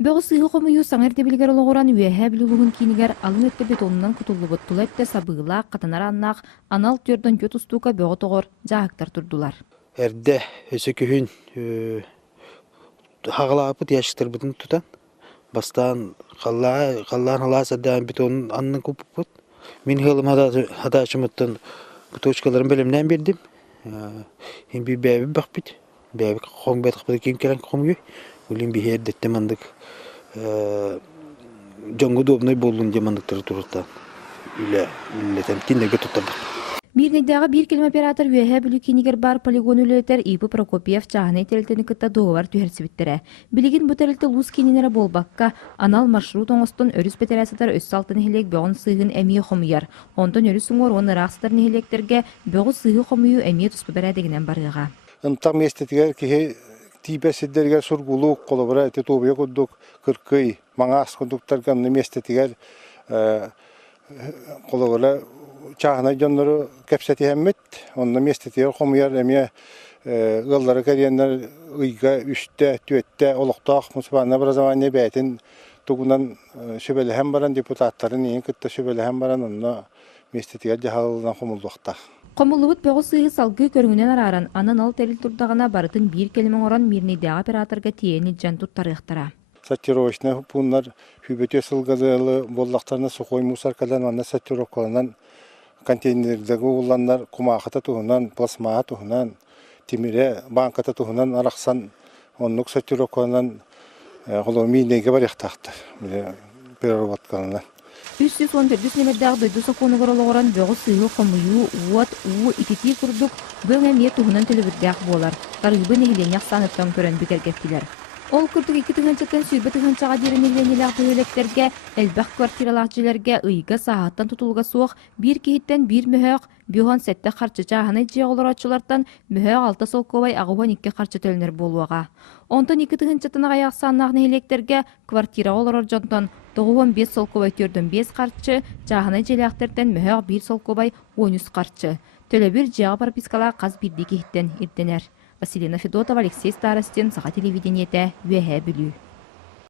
Бөгө сыйы комую саңар дебилгер олоғуран үэһэ билулугун кинигер алын өттө бетонунан кутуллубут тулетте сабыылаах катанар аннаах анал түрдөн пөт устуука бөгө тогор жаактар турдулар. Эрде өсө күһүн хагалаапыт яшыктырбытын тутан. Бастан қаллаан халаа саддаан бетонун аннын куппут. Мен хылым хадачымыттын буточкаларын белемнен бердим. Хин би бәби бакпит. Бәби коң бетикпи ким келен комгу. Улин би хердетте мандык жоңгу добной болдун жамандыктар турутан. Үле темтинеге туттардык. Мирнейдегі бір келім оператор үэһэ бүлі кинигер бар полигон үлелетер Ипы Прокопьев чағаны телтені кытта доғар түхерсібіттері. Білігін бұтарылты лұз кенінері болбаққа анал маршрут оңыстын өріс бетерәсітер өс салтын хелек бөғын сыйғын әмие қомыяр. Ондан өріс ұңыр оны рақсытар нехелектерге бөғі сыйғы қомыю әмие тұспы дегенен барыға. Ынтақ местетігер кеге тибесіддерге сұргулуқ қолыбыра әте тобия құддық кыркый маңас құддықтарға местетігер қолыбыра чағына жонлары кәпсәті әммет, онна местетігер қомыяр әме ғыллары кәриенлер ұйға үшті, түетті, олықтақ, мұсыбаны образование бәйтін тұғынан шөбелі әм баран депутаттарын ең күтті шөбелі әм баран онна местетігер жағалынан қомылдықта. Қомылыбыт бөғі сыйғы салғы көріңінен араран анын ал тәріл тұрдағына барытын бір келімен оран Мирнейдегі операторға тиені жан тұттарықтыра. Сатировочный пунлар хүбөте сылгадылы боллақтарына сухой мусаркадан анна сатировкалынан контейнердегі уланнар кумақата туһунан, пластмаа туһунан, тимире банката туһунан арақсан оннук сатировкалынан Мирнейге бар яқтақты переработкалынан. 314 немердәг дойду соконугор олоғыран бөғі сыйғы қомыю, уат, итити күрдік бөң әмие туһунан төлібірдәк болар. Қарыбы нехиленяқ саныттан көрін бігергеттілер. Ол күрдік 2 тыгынчаттан сүйбі тыгынчаға дерін елгенеләқ бөйелектерге, әлбәқ квартиралақчыларға ұйға сағаттан тұтылға суық, бір кейіттен бір мөхөк, бүйған сәтті қарчы жағаны жия олар атшылардан мөхөк 6 солковай ағуан 2 қарчы төлінер болуаға. Онтан 2 тыгынчаттан ағаяқ саннағын електерге квартира олар жонтан 9-5 солковай түрден 5 қарчы, жағаны желяқтерден мөхөк 1 солковай 13 қарчы. Төлөбір жиға парпискала қаз бірді кейіттен ирденер. Василина Федотова, Алексей Старостин, Саға телевидениеті, үәһә бүлі.